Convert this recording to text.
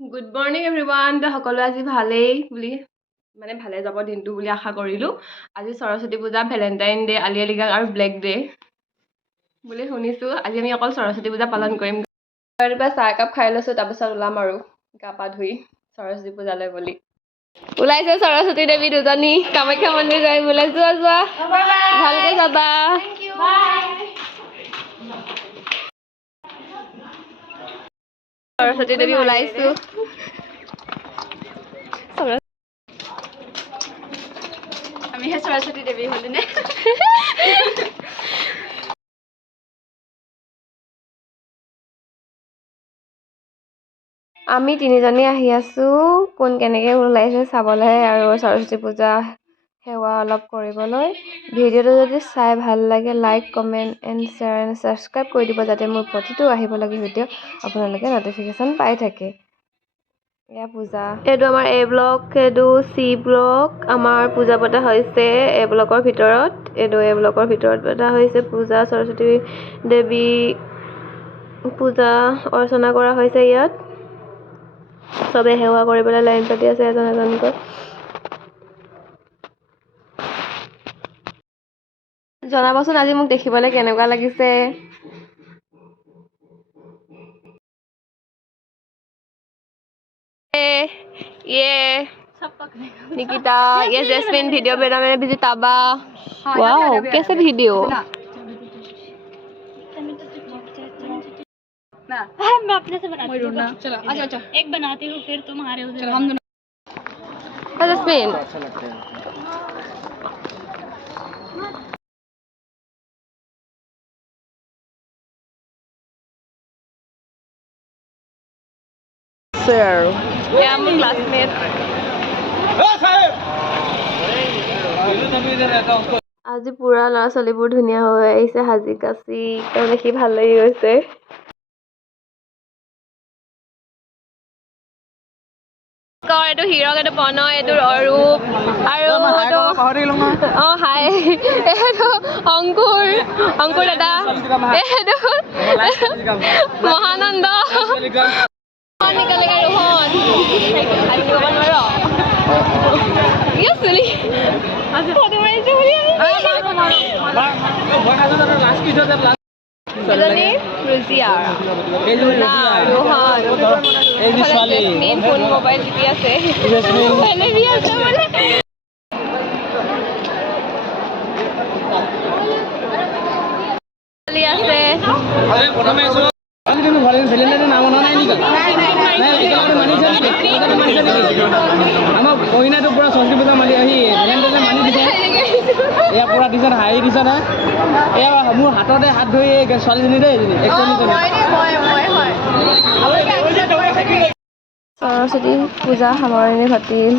Good morning everyone. সকলোৱে আজি ভালেই বুলি ভালে যাব দিনটো বুলি আশা কৰিলোঁ। আজি সৰস্বতী পূজা, ভেলেণ্টাইন ডে, আলি আই লৃগাং আৰু ব্লেক ডে বুলি শুনিছোঁ। আজি আমি অকল সৰস্বতী পূজা পালন কৰিম। ৰাতিপুৱা চাহ একাপ খাই লৈছোঁ, তাৰপিছত ওলাম আৰু গা পা ধুই সৰস্বতী পূজালৈ বুলি। ওলাইছে সৰস্বতী দেৱী দুজনী কামাখ্যা মন্দিৰ যাই বোলে। যোৱা যোৱা, ভালকে যাবা। সৰস্বতী দেৱী ওলাইছো। আমিহে সৰস্বতী দেৱী হ'লনে? আমি তিনিজনী আহি আছো, কোন কেনেকৈ ওলাইছে চাবলৈ আৰু সৰস্বতী পূজা সেৱা অলপ কৰিবলৈ। ভিডিঅ'টো যদি চাই ভাল লাগে, like, comment and share and subscribe কৰি দিব, যাতে মোৰ প্ৰতিটো আহিবলগীয়া ভিডিঅ' আপোনালোকে নটিফিকেশ্যন পাই থাকে। এয়া পূজা, এইটো আমাৰ এ ব্লক, এইটো চি ব্লক। আমাৰ পূজা পতা হৈছে এ ব্লকৰ ভিতৰত, এইটো এ ব্লকৰ ভিতৰত পতা হৈছে পূজা। সৰস্বতী দেৱী পূজা অৰ্চনা কৰা হৈছে ইয়াত। চবে সেৱা কৰিবলৈ লাইন পাতি আছে এজন এজনকৈ। জনাবচোন আজি মোক দেখিবলৈ কেনেকুৱা লাগিছে। ये निकिता, ये जैस्मिन वीडियो बना मैंने भी ताबा। वाओ, कैसे वीडियो? मैं अपने से बनाती हूँ। चलो अच्छा एक बनाती हूँ, फिर तुम्हारे उधर हम दोनों। जैस्मिन अच्छा लगता है। Yeah, I'm a classmate. আজি পুৰা ল'ৰা ছোৱালীবোৰ ধুনীয়া হৈ আহিছে, সাজি কাচি দেখি ভাল লাগি গৈছে। এইটো হিৰক, এইটো প্ৰণয়, এইটো অৰূপ আৰু হাই, এইটো অংকুৰ দাদা, এইটো মহানন্দ, ৰোহন। আজি ক'ব নোৱাৰো চুলি ফটো মাৰিছো বুলি ফোন মোবাইল টিপি আছে। আমাৰ কইনাটো পুৰা সৰস্বতী পূজা মালি আহি ভেলেণ্টাইন মানি দিছে। এয়া পুৰা দিছে, হাঁহি দিছে না। এয়া মোৰ হাততে হাত ধৰি ছোৱালীজনী দেই, সৰস্বতী পূজা সামৰণি ঘটিল।